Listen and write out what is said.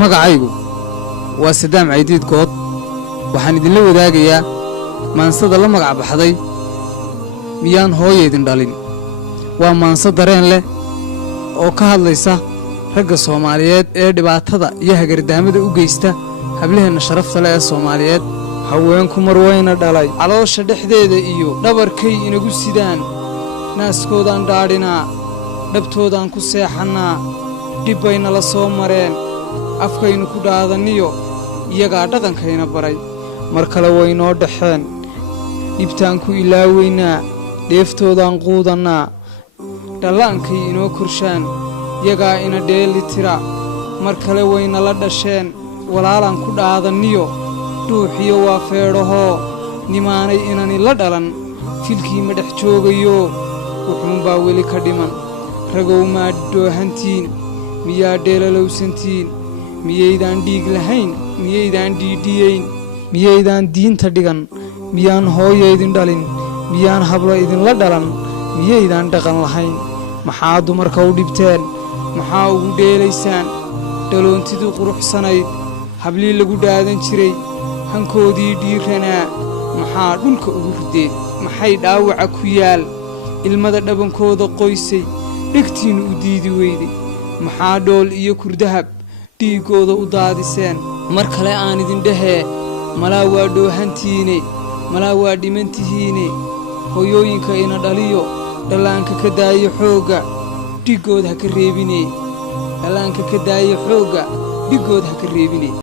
magacaygu waa Sadaam Caydiid Good waxaan idinla wadaagayaa maansada la magac baxday miyaan hooyaydin dhalin waa maansa dareen leh oo ka hadlaysa ragga Soomaaliyeed ee dhibaatada iyo hagardaamada u geysta hablaheena sharafta leh ee Soomaaliyeed haweenku marwayna dhalay caloosha dhexdeeda iyo dhabarkay inagu sidaan naaskoodan dhaadhinaa dhabtoodan ku seexanaa dibbayna la soo mareen afkaynu ku dhaadaniyo iyagaa dhaqankayna baray mar kale waynoo dhaxeen dhibtaan ku ilaaweynaa dheeftoodan quudannaa dhallaankay inoo korshaan iyagaa ina dheeli tira mar kale wayna la dhasheen walaalaan ku dhaadaniyo dhuuxiyo waa feedhahoo nimaanay inani la dhalan filkii ma dhex joogayo wuxuunbaa weli ka dhiman ragow maa dhoohantiin miyaa dheelalowsantiin miyaydaan dhiig lahayn miyaydaan dhiidhiyayn miyaydaan diinta dhigan miyaan hooyaydin dhalin miyaan hablo idinla dhalan miyaydaan dhaqan lahayn maxaa dumarka u dhibteen maxaa ugu dheelaysaan dhaloontidii quruxsanayd hablii lagu dhaadan jiray hankoodii dhiiranaa maxaa dhulka ugu rideen maxay dhaawaca ku yaal ilmada dhabankooda qoysay dhegtiinnu u diidi weyday maxaa dhool iyo kurdahab dhiiggooda u daadiseen mar kale aan idin dhahee malaa waa dhoohantiine malaa waa dhimantihiine hooyooyinka ina dhaliyo dhallaanka ka daayo xoogga dhiggood ha ka reebine dhallaanka ka daayo xoogga dhiggood ha ka reebine